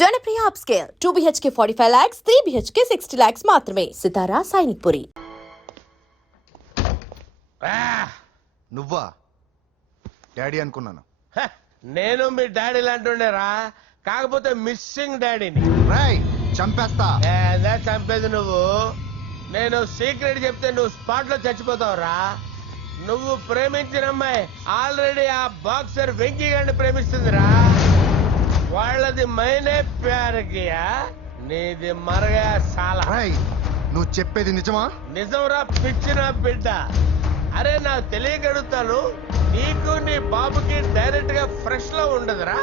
Janapriya upscale 2 BHK 45 lakhs, 3 BHK 60 lakhs మాత్రమే. సితారా సైనిక్పురి. నువ్వా daddy అనుకున్నాను. నేను మీ డాడీ లాంటిరా, కాకపోతే మిస్సింగ్ డాడీని. రాయ్ చంపేస్తా. చంపేది నువ్వు. నేను సీక్రెట్ చెప్తే నువ్వు స్పాట్ లో చచ్చిపోతావురా. నువ్వు ప్రేమించిన అమ్మాయి ఆల్రెడీ ఆ బాక్సర్ వెంకీ గారిని ప్రేమిస్తుందిరా. వాళ్ళది మైనే ప్యార్ కియా, నీది మరగా సాలా. రాయ్ నువ్వు చెప్పేది నిజమా? నిజంరా పిచ్చిన బిడ్డ. అరే నాకు తెలియగడుగుతాను, నీకు నీ బాబుకి డైరెక్ట్ గా ఫ్రెష్ లో ఉండదురా.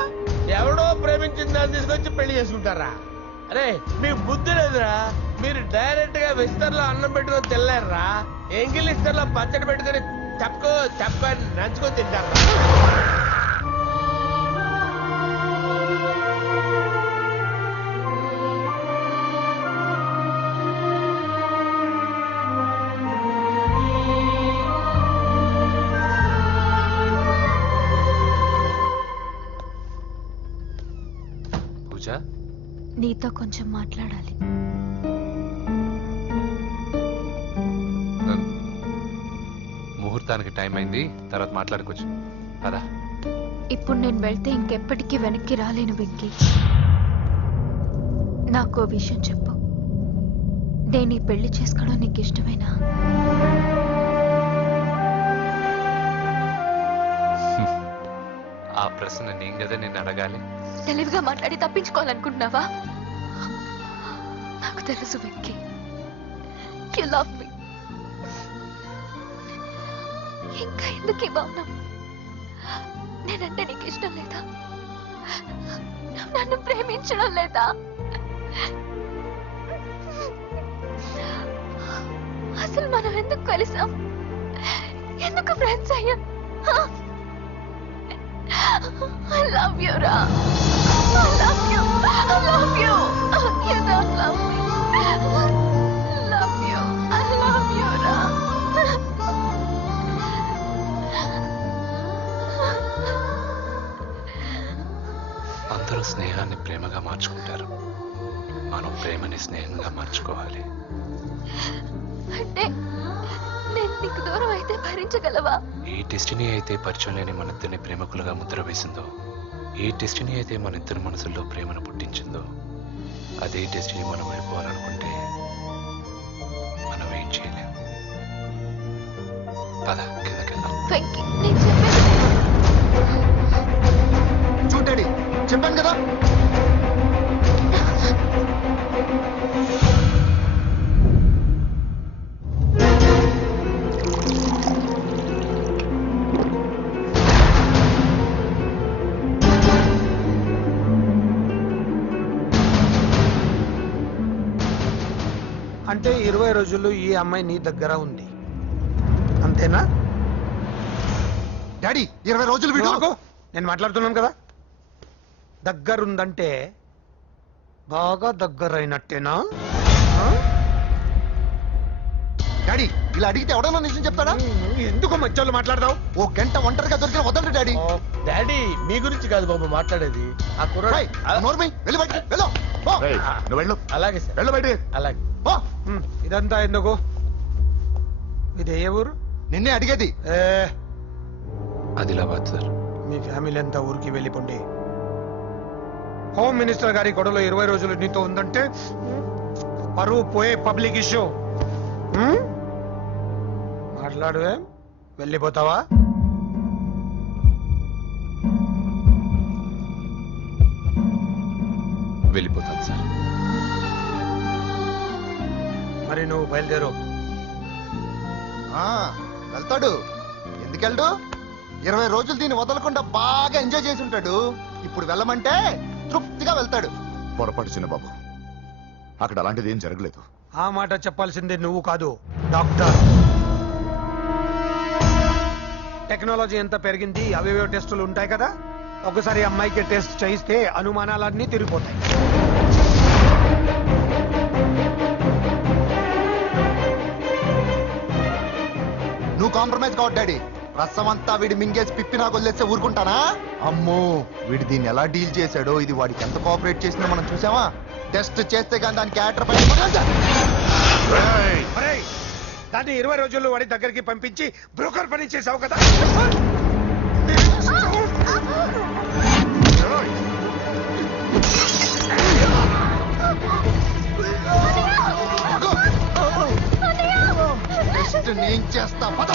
ఎవడో ప్రేమించిన దాన్ని తీసుకొచ్చి పెళ్లి చేసుకుంటారా? అరే మీకు బుద్ధి లేదురా. మీరు డైరెక్ట్ గా విస్తర్లో అన్నం పెట్టుకొని తినలేరురా. ఎంగిల్ ఇస్తర్లో పచ్చడి పెట్టుకొని తప్ప నంచుకొని తింటారా? నీతో కొంచెం మాట్లాడాలి. ముహూర్తానికి టైం అయింది, తర్వాత మాట్లాడుకోవచ్చు కదా. ఇప్పుడు నేను వెళ్తే ఇంకెప్పటికీ వెనక్కి రాలేను వెంకీ. నాకు ఓ విషయం చెప్పు. నేను ఈ పెళ్లి చేసుకోవడం నీకు ఇష్టమేనా? ఆ ప్రశ్న నేను కదా నిన్ను అడగాలి. తెలివిగా మాట్లాడి తప్పించుకోవాలనుకుంటున్నావా? నాకు తెలుసు వెంకీ, యు లవ్ మీ. ఇంకా ఎందుకు ఈ మౌనం? నేనంటే నీకు ఇష్టం లేదా? నన్ను ప్రేమించడం లేదా? అసలు మనం ఎందుకు కలిసాం? ఎందుకు ఫ్రెండ్స్ అయ్యాం? I love you, Ra. I love you. I love you. You don't love me. Love you. I love you, Ra. అందరూ స్నేహాన్ని ప్రేమగా మార్చుకుంటారు, మనం ప్రేమని స్నేహంగా మార్చుకోవాలి. అంటే నేను నీకు దూరం అయితే భరించగలవా? ఏ డెస్టినీ అయితే పరిచయం లేని మన ఇద్దరిని ప్రేమకులుగా ముద్ర వేసిందో, ఏ డెస్టినీ అయితే మన ఇద్దరి మనసుల్లో ప్రేమను పుట్టించిందో, అదే డెస్టినీ మనం వెళ్ళిపోవాలనుకుంటే మనం ఏం చేయలేం. పద కిందకెళ్దాం. చూడండి చెప్పాను కదా. అంటే 20 రోజులు ఈ అమ్మాయి నీ దగ్గర ఉంది, అంతేనా? డాడీ 20 రోజులు వీడు. నేను మాట్లాడుతున్నాను కదా. దగ్గరుందంటే బాగా దగ్గరైనట్టేనా? డాడీ ఇలా అడిగితే ఎవడన్నా నిజం చెప్తాడా? ఎందుకు మధ్యలో మాట్లాడదావు? ఓ గంట ఒంటరిగా దొరికిన వదలండి డాడీ. డాడీ మీ గురించి కాదు బాబు మాట్లాడేది. ఆ కుర్రాడు వెళ్ళి బయట వెళ్ళు. నువ్వు వెళ్ళు. అలాగే సార్, వెళ్ళు బయట. అలాగే. ఇదంతా ఎందుకు? ఇది ఏ ఊరు? నిన్నే అడిగేది. ఆదిలాబాద్ సార్. మీ ఫ్యామిలీ అంతా ఊరికి వెళ్ళిపోండి. హోమ్ మినిస్టర్ గారి గొడవలో 20 రోజులు నీతో ఉందంటే పరువు పోయే పబ్లిక్ ఇష్యూ. మాట్లాడువే, వెళ్ళిపోతావా? వెళ్ళిపోతాను సార్. మరి నువ్వు బయలుదేరు. వెళ్తాడు. ఎందుకెళ్ళడు? 20 రోజులు దీన్ని వదలకుండా బాగా ఎంజాయ్ చేసి ఉంటాడు. ఇప్పుడు వెళ్ళమంటే తృప్తిగా వెళ్తాడు. పొరపాటు చిన్నబాబు, అక్కడ అలాంటిది ఏం జరగలేదు. ఆ మాట చెప్పాల్సిందే నువ్వు కాదు, డాక్టర్. టెక్నాలజీ ఎంత పెరిగింది, అవేవో టెస్టులు ఉంటాయి కదా. ఒకసారి అమ్మాయికి టెస్ట్ చేయిస్తే అనుమానాలన్నీ తిరిగిపోతాయి. నువ్వు కాంప్రమైజ్ కావద్దు డాడీ. రసం అంతా వీడి మింగేసి పిప్పి నాకు వదిలేస్తే ఊరుకుంటానా? అమ్మో, వీడు దీన్ని ఎలా డీల్ చేశాడో, ఇది వాడికి ఎంత కోఆపరేట్ చేసిందో మనం చూసామా? టెస్ట్ చేస్తే కానీ దానికి యాటర్ పై ఒరేయ్, దాన్ని 20 రోజుల్లో వాడి దగ్గరికి పంపించి బ్రోకర్ పని చేసావు కదా. టెస్ట్ నేను చేస్తా. పద.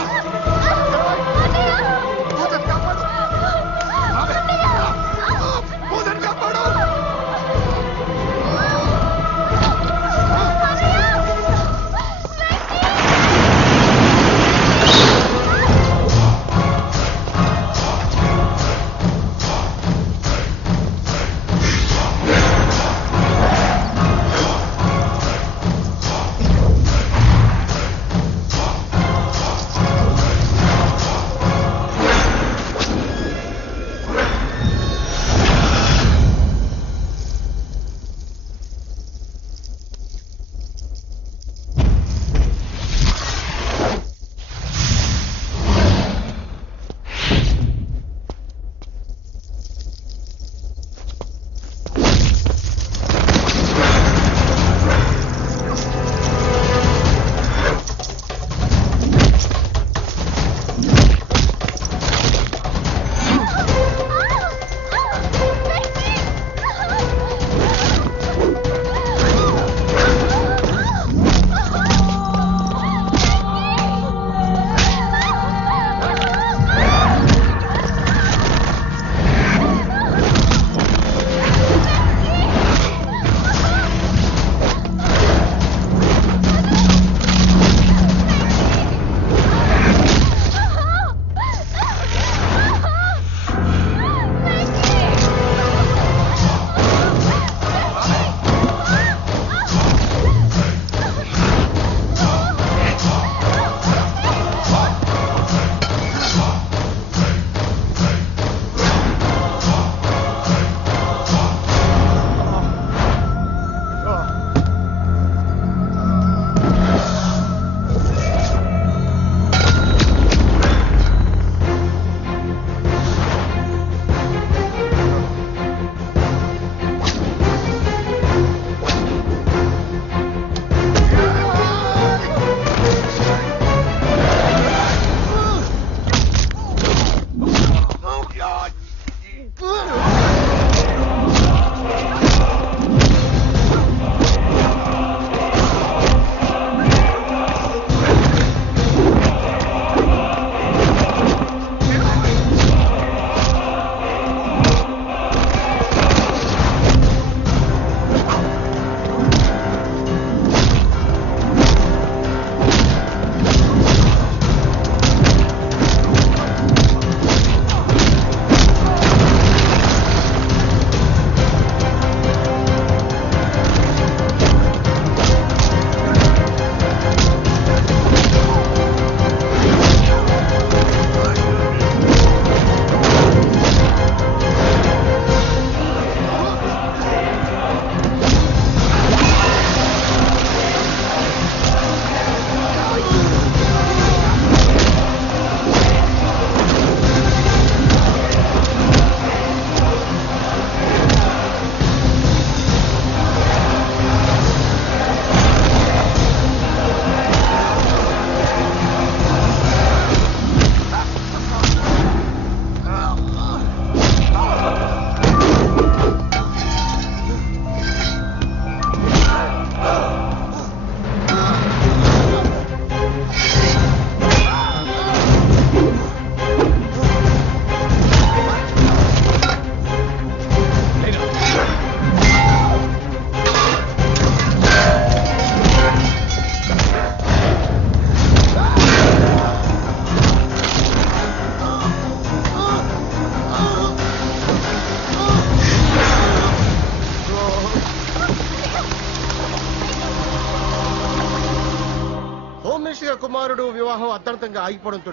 కుమారుడు వివాహం అర్థంతంగా ఆగిపోవడంతో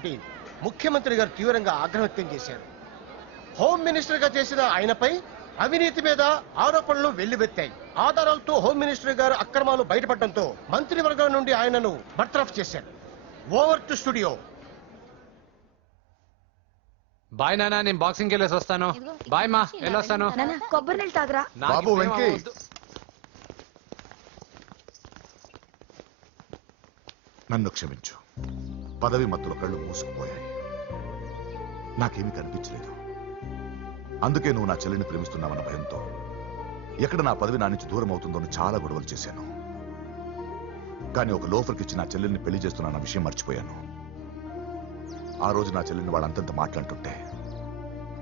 ముఖ్యమంత్రి గారు తీవ్రంగా ఆగ్రహం వ్యక్తం చేశారు. హోమ్ మినిస్టర్ గా చేసిన ఆయనపై అవినీతి మీద ఆరోపణలు వెల్లువెత్తాయి. ఆధారాలతో హోమ్ మినిస్టర్ గారు అక్రమాలు బయటపడడంతో మంత్రివర్గం నుండి ఆయనను బర్తరఫ్ చేశారు. Over to studio. బాయ్ నాన్న, నేను బాక్సింగ్కి వెళ్ళేసి వస్తాను. బాయ్ మా, వెళ్ళొస్తాను. కొబ్బరి నీళ్ళు తాగరా. నాకు బాబు, ఇప్పుడేం వెంకీ. అవ్వద్దు. నన్ను క్షమించు. పదవి మత్తులో కళ్ళు మూసుకుపోయాయి. నాకేమీ కనిపించలేదు. అందుకే నువ్వు నా చెల్లిని ప్రేమిస్తున్నావన్న భయంతో ఎక్కడ నా పదవి నా నుంచి దూరం అవుతుందో అని చాలా గొడవలు చేశాను. కానీ ఒక లోఫర్కి ఇచ్చి నా చెల్లెల్ని పెళ్లి చేస్తున్నా విషయం మర్చిపోయాను. ఆ రోజు నా చెల్లెల్ని వాళ్ళంతంత మాట్లాడుతుంటే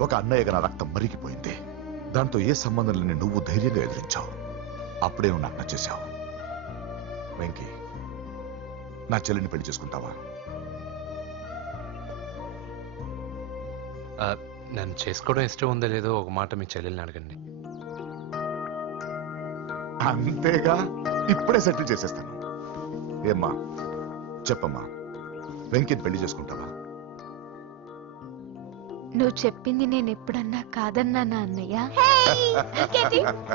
ఒక అన్నయ్యగా నా రక్తం మరిగిపోయింది. దాంతో ఏ సంబంధం లేని నువ్వు ధైర్యంగా ఎదిరించావు. అప్పుడే నువ్వు నాకు నచ్చేశావు. వెంకీ, నా చెల్లిని పెళ్లి చేసుకుంటావా? నన్ను చేసుకోవడం ఇష్టం ఉందో లేదో ఒక మాట మీ చెల్లెల్ని అడగండి. అంతేగా, ఇప్పుడే సెటిల్ చేసేస్తాను. ఏమ్మా చెప్పమ్మా, వెంకీని పెళ్లి చేసుకుంటావా? నువ్వు చెప్పింది నేను ఎప్పుడన్నా కాదన్నానా అన్నయ్య?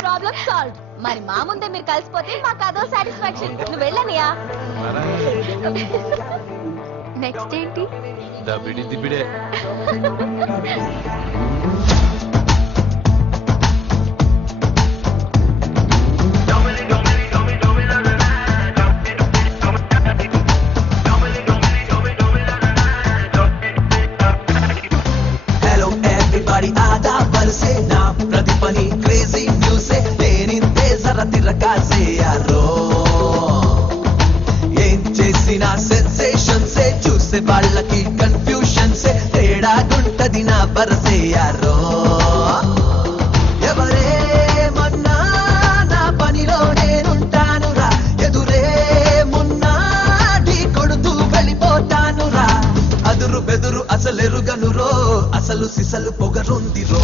Problem solve. మరి మా ముందే మీరు కలిసిపోతే మాకు అదో సాటిస్ఫాక్షన్. నువ్వు వెళ్ళనియా? నెక్స్ట్ ఏంటి? దబిడి దిబిడే. వాళ్ళకి కన్ఫ్యూషన్ సే తేడా గుంటది నా బరసేయారో. ఎవరేమన్నా నా పనిలో నేనుంటానురా, ఎదురే మున్నా ఢీ కొడుతూ వెళ్ళిపోతానురా. అదురు బెదురు అసలెరుగనురో, అసలు సిసలు పొగరుందిరో.